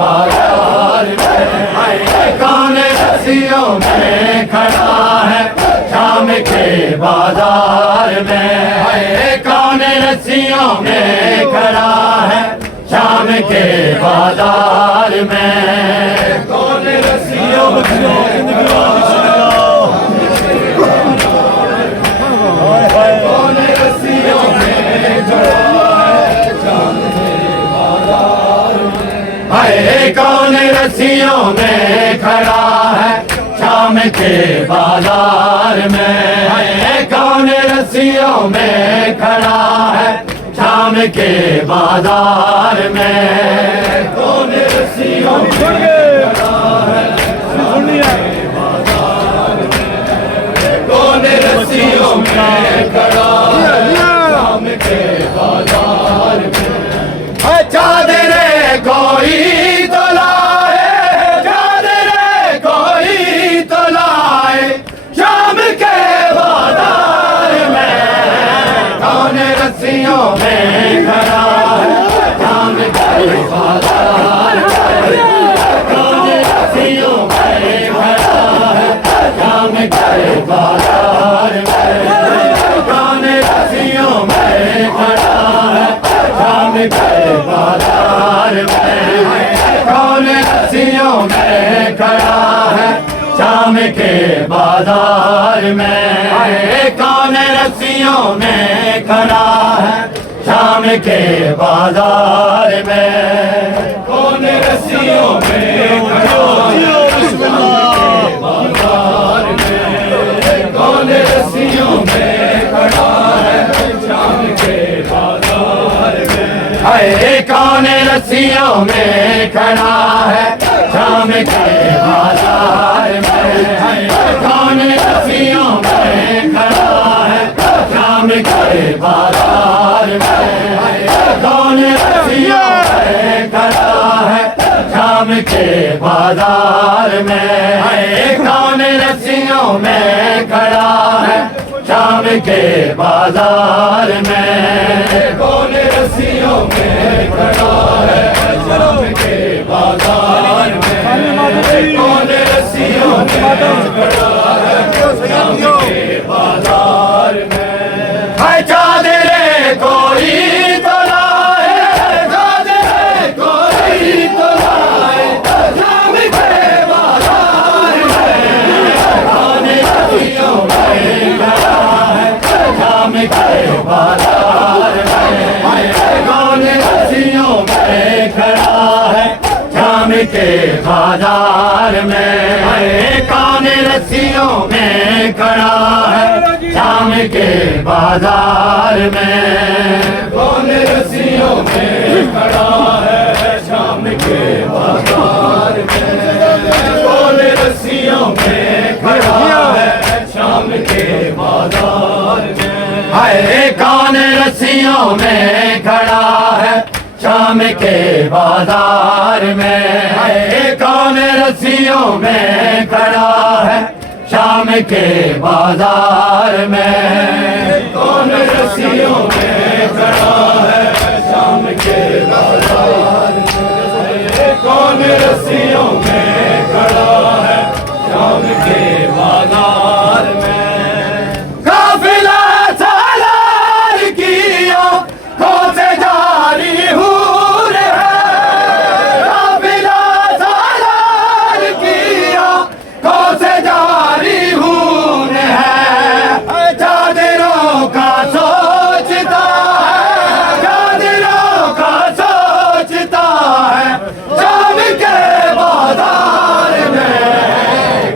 बाजार में, कौन रस्सियों में खड़ा है शाम के बाजार में, कौन रस्सियों में खड़ा है शाम के बाजार में, कौन रस्सियों में कौन रस्सियों में खड़ा है शाम के बाजार में, कौन रस्सियों में खड़ा है शाम के बाजार में, कौन रस्सियों में खड़ा है शाम के बाजार में, कौन रस्सियों में खड़ा है शाम के बाजार में, चादरे कोई तो लाए, चादरे कोई तो लाए शाम के बाजार में, कौन रस्सियों में खड़ा है शाम के बाजार में, कौन रस्सियों में खड़ा है शाम के बाजार में, कौन रस्सियों में खड़ा है शाम के बाजार में, कौन रस्सियों में खड़ा है शाम के बाजार में, कौन रस्सियों में खड़ा है शाम के बाजार में, कौन रस्सियों में खड़ा है बाजार में, कौन रस्सियों में खड़ा है शाम के बाजार में, कौन रस्सियों में खड़ा है शाम के बाजार में, कौन रस्सियों में खड़ा है शाम के बाजार में, कौन रस्सियों में खड़ा है शाम के बाजार में, कौन रस्सियों में खड़ा है शाम के बाजार में, कौन रस्सियों में खड़ा है शाम के बाजार में, कौन रस्सियों में खड़ा है शाम के बाजार में, चादरे कोई तो लाए, चादरे कोई तो लाए शाम के बाजार में, कौन रस्सियों में खड़ा है शाम के बाजार में, कौन रस्सियों में खड़ा है शाम के बाजार में, कौन रस्सियों में खड़ा है शाम के बाजार में, कौन रस्सियों में खड़ा है शाम के बाजार में, कौन रस्सियों में खड़ा है शाम के बाजार में, कौन रस्सियों में खड़ा है शाम के बाजार में, कौन रस्सियों में खड़ा है शाम के बाजार में, कौन रस्सियों में खड़ा है शाम के बाजार में, कौन रस्सियों में खड़ा है शाम के बाजार में, काफिला सालार की आंखों से जारी हूर है, काफिला सालार की आंखों से जारी हूर है, चादरों का सोचता है, चादरों का सोचता है शाम के बाजार में,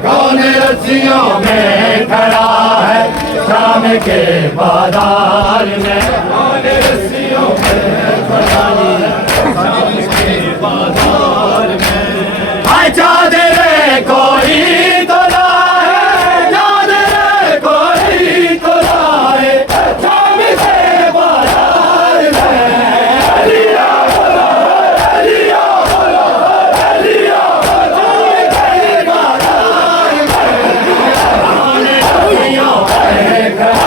कौन रस्सियों में खड़ा है शाम के बाजार में, कौन रस्सियों में खड़ा है शाम के बाजार में, चादरे कोई तो लाए, चादरे कोई तो लाए शाम के बाजार में, लिया लिया लिया शाम के बाजार में, रस्सियों में खड़ा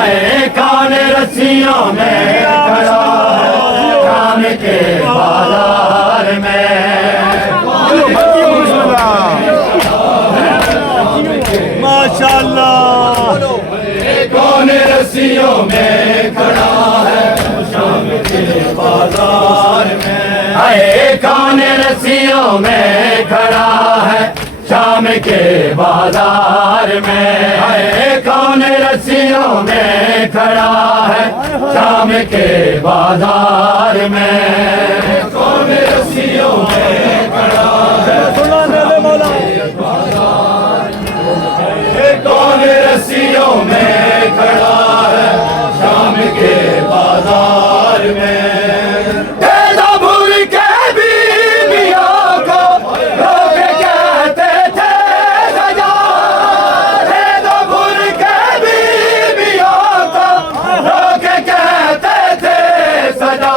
आए कौन रस्सियों में खड़ा है शाम के बाजार में। माशाअल्लाह। कौन रस्सियों में खड़ा है शाम के बाजार में। आए कौन रस्सियों में खड़ा है शाम के बाजार में। आए कौन रस्सियों में खड़ा है शाम के बाजार में। कौन रस्सियों में खड़ा है कौन रस्सियों में खड़ा है शाम के बाजार में। तेजा भूल के बीवियों को लोग कहते थे सजा। तेजा भूल के बीवियों को लोग कहते थे सजा।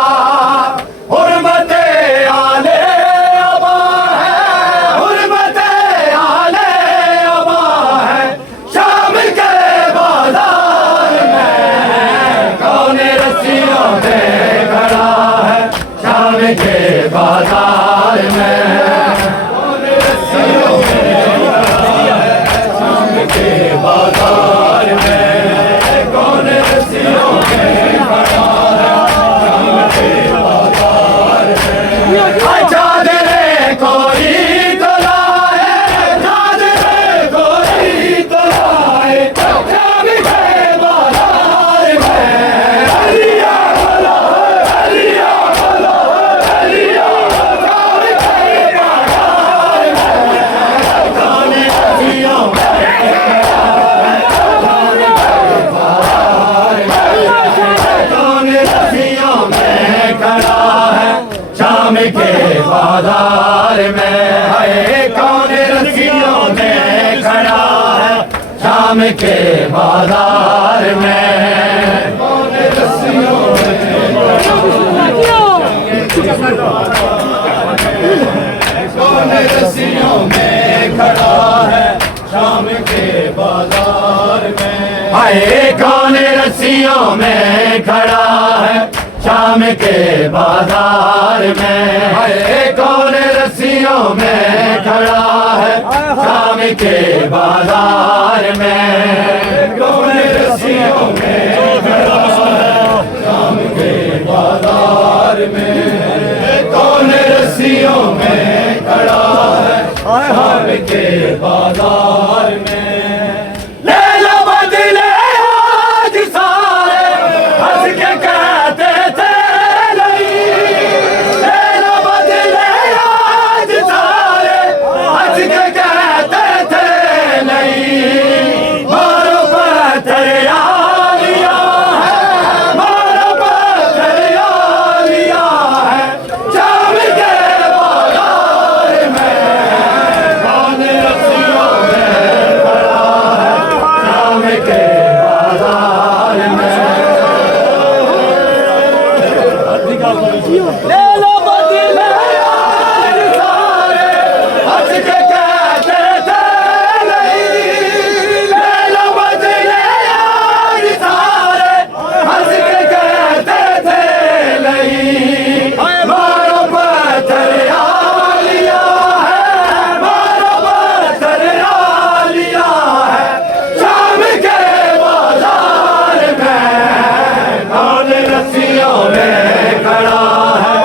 हुर्मते आले अबा है हुर्मते आले अबा है शाम के बाजार में। कौन रस्सियों में खड़ा है शाम के बाजार में। कौन रस्सियों में खड़ा है शाम के बाजार में। कौन रस्सियों में खड़ा है शाम के बाजार में। चादरे कोई तो लाए चादरे कोई तो लाए शाम के बाजार में। अलिया भला अलिया भला अलिया शाम के बाजार में। कौन रस्सियों कौन रस्सियों में खड़ा है शाम के बाजार में। है कौन रस्सियों में खड़ा है शाम के बाजार में। कौन रस्सियों कौन रस्सियों में खड़ा है शाम के बाजार में। आए कौन रस्सियों में खड़ा है शाम के बाजार में। आए कौन रस्सियों में खड़ा है शाम के बाजार में। कौन रस्सियों में खड़ा है शाम के बाजार में। कौन रस्सियों में खड़ा है शाम के बाजार में। ले लो बदले आज सारे हंस के कहते थे नहीं। ले लो बदले आज सारे हंस के कहते थे नहीं। मारो पत्थर लिया है मारो पत्थर लिया है शाम के बाजार में। कौन रस्सियों में खड़ा है शाम के बाजार में। ले लो बदले आज सारे हंस के कहते थे नहीं। ले लो बदले आज सारे हंस के कहते थे नहीं। मारो पत्थर लिया है मारो पत्थर लिया है शाम के बाजार में। कौन रस्सियों में खड़ा है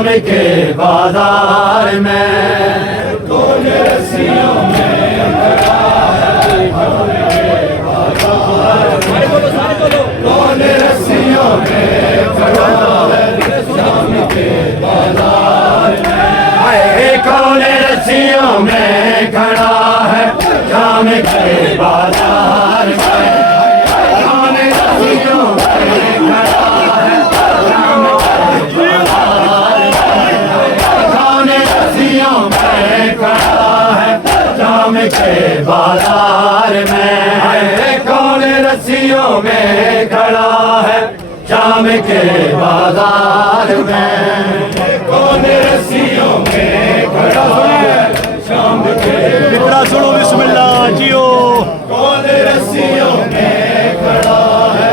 शाम के बाजार में कौन रस्सियों में खड़ा है कौन रस्सियों में खड़ा है शाम के बाजार में हाय कौन रस्सियों में खड़ा है शाम के बाजार में कौन रस्सियों में खड़ा है शाम के बाजार में कौन रस्सियों में खड़ा है शाम के बाजार में हाय कौन रस्सियों में खड़ा है शाम के बाजार में कौन रस्सियों में खड़ा है शाम के मित्रा सुनो बिस्मिल्लाह जियो कौन रस्सियों में खड़ा है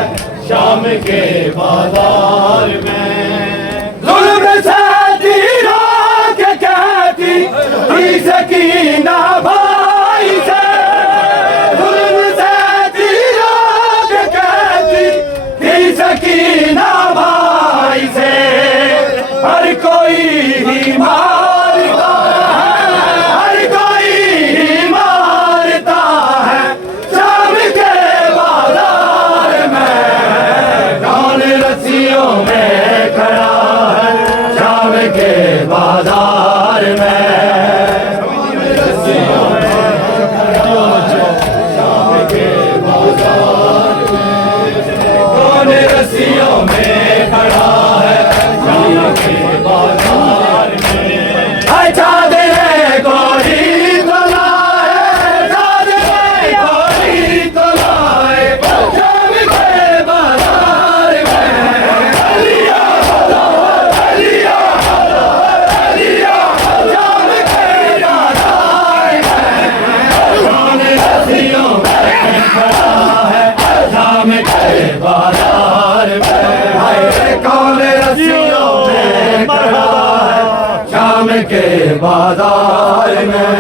शाम के बाजार में जुल्म से तीरा के कहती थी सकीना भाई से जुल्म से तीरा के कहती थी सकीना भाई से हर कोई ही मारता है हर कोई ही मारता है शाम के बाजार में कौन रस्सियों में खड़ा है शाम के बाजार में कौन रस्सियों में खड़ा है शाम के बाजार में कौन रस्सियों में खड़ा है शाम के बाजार में हाय चादरे गोरी तो लाए चादरे गोरी तो लाए शाम के बाजार में अलिया अलिया अलिया शाम के बाजार में कौन रस्सियों में खड़ा है शाम के बाजार में हाय कौन रस्सियों में खड़ा है शाम के बाजार में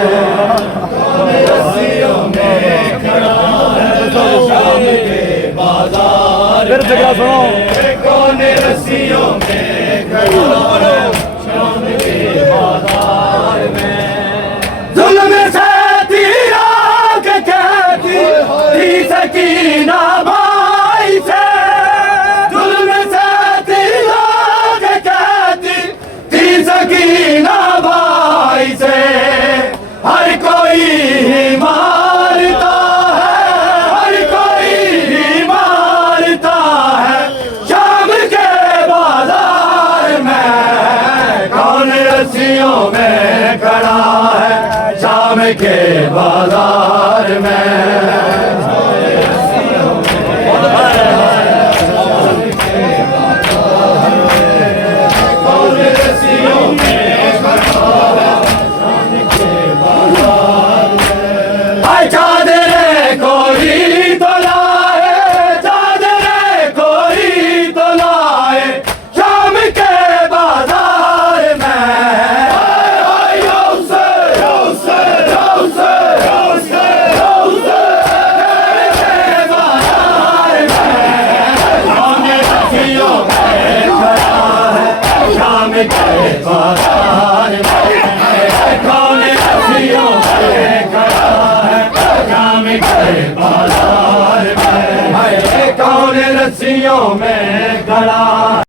कौन रस्सियों में खड़ा है शाम के बाजार फिर से क्या सुनो में कौन रस्सियों में खड़ा है शाम के बाजार में जुल्म से तीरा के कहती थी सकीना भाई से जुल्म से तीरा के कहती थी सकीना भाई से हर कोई ही मारता है हर कोई ही मारता है शाम के बाजार में कौन रस्सियों में खड़ा है शाम के बाजार में कौन रस्सियों में खड़ा है शाम के बाजार में हाय चादरे कोई तो लाए चादरे कोई तो लाए शाम के बाजार में हाय यौसे यौसे यौसे यौसे यौसे के बाजार में कौन रस्सियों में खड़ा है शाम के बाजार में कौन रस्सियों में खड़ा है शाम के बाजार में हाय कौन रस्सियों में खड़ा